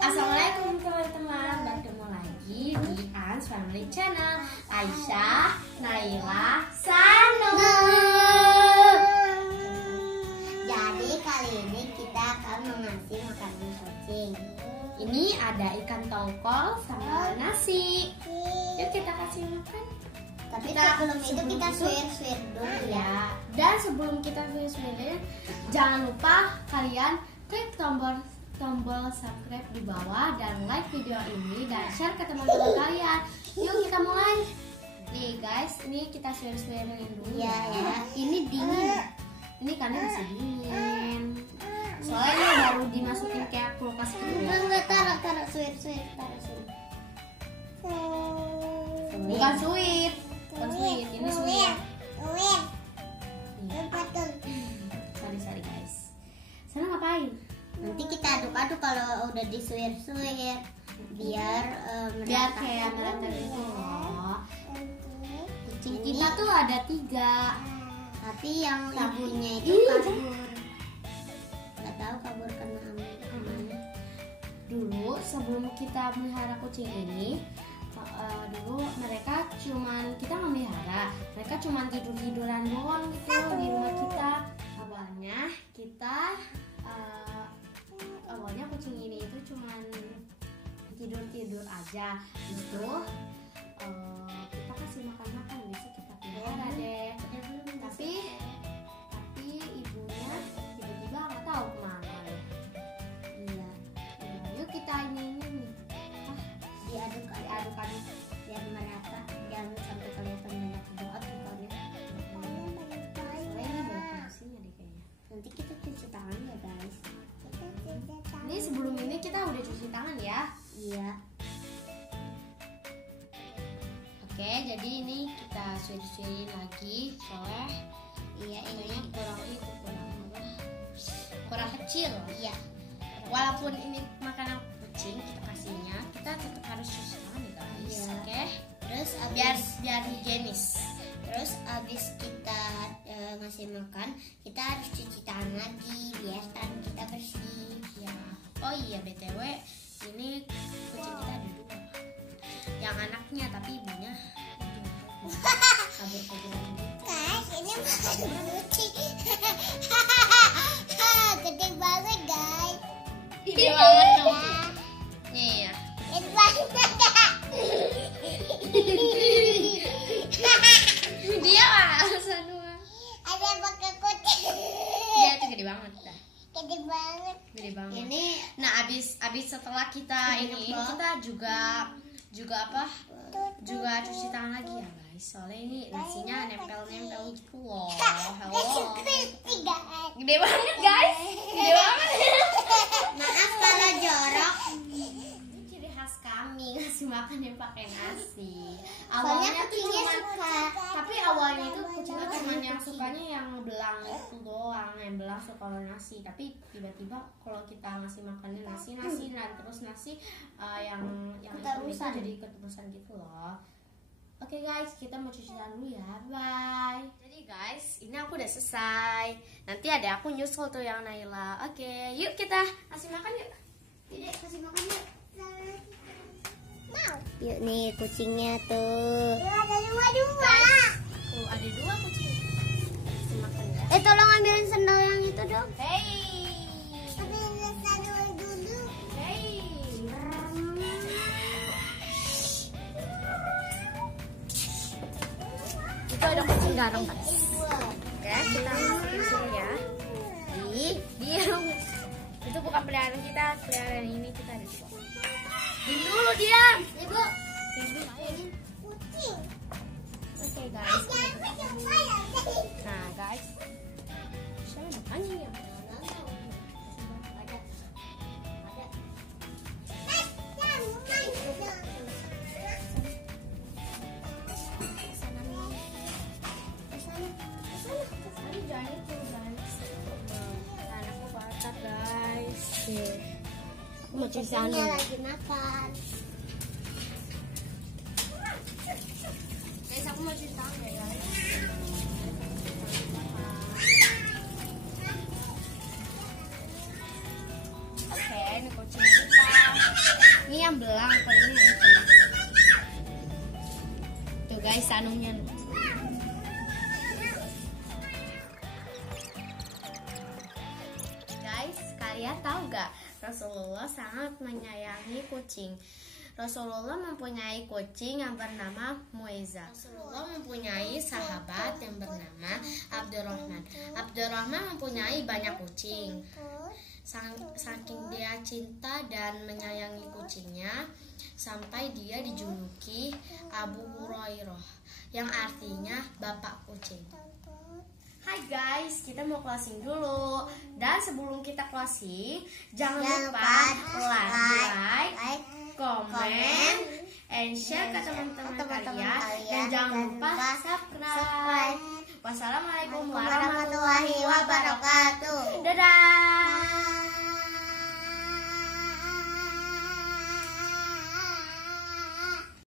Assalamualaikum teman-teman, bertemu lagi di Ans Family Channel. Aisyah, Naila, Sanu. Jadi kali ini kita akan mengasih makanan kucing. Ini ada ikan tongkol sama nasi. Yuk kita kasih makan. Tapi sebelum itu kita suir-suir dulu ya. Dan sebelum kita suir-suir, jangan lupa kalian klik tombol subscribe di bawah dan like video ini dan share ke teman-teman kalian. Yuk kita mulai. Nih guys, ini kita suir-suirin dulu Ya. Ini dingin. Ini karena masih dingin. Soalnya ini baru dimasukin kayak kulkas gitu. Enggak, taruh suir. Bukan suit. Bukan suit, ini suit. Sorry guys. Sana ngapain? Nanti kita aduk-aduk kalau udah disuir-suir biar Biar kayak merata gitu loh. Kucing kita tuh ada 3. Tapi yang ibunya itu kabur. Nggak tahu kabur kemana. Dulu sebelum kita melihara kucing ini, dulu mereka kita nggak melihara, mereka cuman tiduran doang gitu di rumah kita. Awalnya kucing ini itu cuman tidur aja. Itu kita kasih makan bisa kita pelihara deh. Tapi ibunya tiba-tiba nggak tahu kemana deh. Iya. Yuk kita ini Diaduk-aduk biar merata, jangan sampai kelihatan banyak buat pokoknya. Soalnya ini banyak fungsinya deh kayaknya. Nanti kita cuci tangan ya guys. Ini sebelum ini kita udah cuci tangan ya. Iya. Oke, jadi ini kita suir-suirin lagi soalnya ini kurang kecil. Iya. Walaupun ini makanan kucing kita kasihnya, kita tetap harus cuci tangan ya guys. Iya. Oke. Terus Biar higienis. Terus abis kita ngasih makan, kita harus cuci tangan lagi biar tangan kita bersih. Ya. Oh iya BTW, ini kucing kita ada 2. Yang anaknya tapi ibunya kabur-kaburan gitu. Guys, ini makan kucing. Gede banget guys. Gede banget dong. Nih ya. Gede banget. Dia alasan doang. Ada pakai kucing. Dia tuh gede banget dah. Gede banget. Gede banget. Ini Nah, abis setelah kita ini kita juga cuci tangan lagi ya guys. Soalnya ini nasinya nempel gitu loh. Halo. Gede banget guys. Gede banget. maaf kalau jorok. Ini ciri khas kami ngasih makan yang pakai nasi. Soalnya Awalnya tuh kucingnya cuman suka. tapi awalnya itu kucingnya cuma yang sukanya yang belang itu doang, yang belang suka nasi. Tapi tiba-tiba kalau kita ngasih makannya nasi dan terus nasi yang itu Keterusan. jadi keterusan gitu loh. Oke guys, kita mau cuci tangan dulu ya. Bye. Jadi guys, ini aku udah selesai. Nanti ada aku nyusul tuh yang Naila. Oke, yuk kita kasih makan yuk. Dedek kasih makan yuk. Mau. Yuk nih kucingnya tuh. Ada 2. Tuh ada 2 kucing. Kasih makan ya. Tolong ambilin sendal yang itu dong. Hey. Ambilin sendal dulu. Hey. Itu ada kucing garong guys. Oke, kita masukin sini ya. Di itu bukan peliharaan kita, peliharaan ini kita ada 2. Diam dulu, diam. Ibu. Ini Kucing. oke guys. Nah guys, siapa makannya ya? Anakku batak guys. Aku mau cuci tangan Kucingnya dulu. lagi makan. Guys, aku mau cuci tangan ya guys. Oke, ini kucing kita. yang belang, kalau ini yang hitam. Tuh guys, sanungnya. Guys, kalian tahu gak? Rasulullah sangat menyayangi kucing. Rasulullah mempunyai kucing yang bernama Muiza. Rasulullah mempunyai sahabat yang bernama Abdurrahman. Abdurrahman mempunyai banyak kucing. Saking dia cinta dan menyayangi kucingnya, sampai dia dijuluki Abu Hurairah, yang artinya bapak kucing. Hai guys, kita mau closing dulu. Dan sebelum kita closing, jangan lupa like, komen, and share ke teman-teman kalian. Dan jangan lupa subscribe. Wassalamualaikum warahmatullahi wabarakatuh. Dadah.